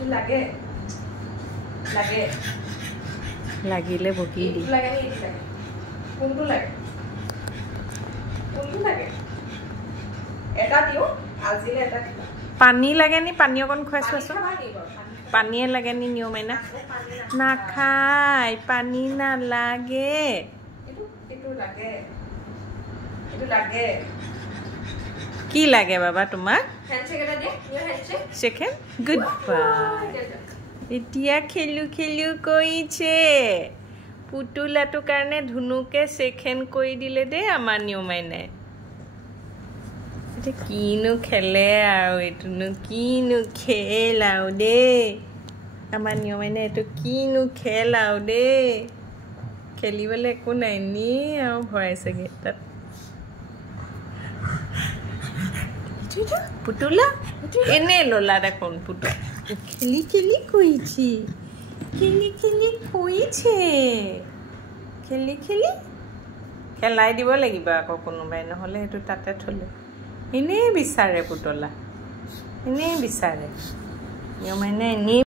এইটো লাগে লাগে লাগিলে বকি দি লাগে নি লাগে কোনটো লাগে এটা দিও আজিলে এটা দিও পানী লাগে নি পানী অকণ খুৱাইছো আছো পানীয়ে লাগে নি নিয়ম মাইনা নাখায় পানী নালাগে এইটো লাগে কি লাগে বাবা তোমাক হ্যান্ডশেক এটা দে নিও হ্যান্ডশেক সেকেন্ড গুড বাই এতিয়া খেলু কৰিছে পুতুলাটোৰ কাৰণে ধুনুকে সেকেন্ড কৰি দিলে দেই আমাৰ নিয়মাইনাই এটা কিনো খেলে আৰু এইটোনো কিনো খেল আৰু দেই আমাৰ নিয়মাইনাই এইটো কিনো খেল আৰু দেই খেলিবলৈ একো নাই নি আৰু ভৰাইছেগে তাত পুতুলা এনে ললা দেখোন পুতুলা খেলি খেলি কৰিছে খেলি খেলাই দিব লাগিব আকৌ কোনোবাই নহ'লে সেইটো তাতে থলে এনেই বিচাৰে পুতলা এনেই বিচাৰে নিয়মাইনাই এনেই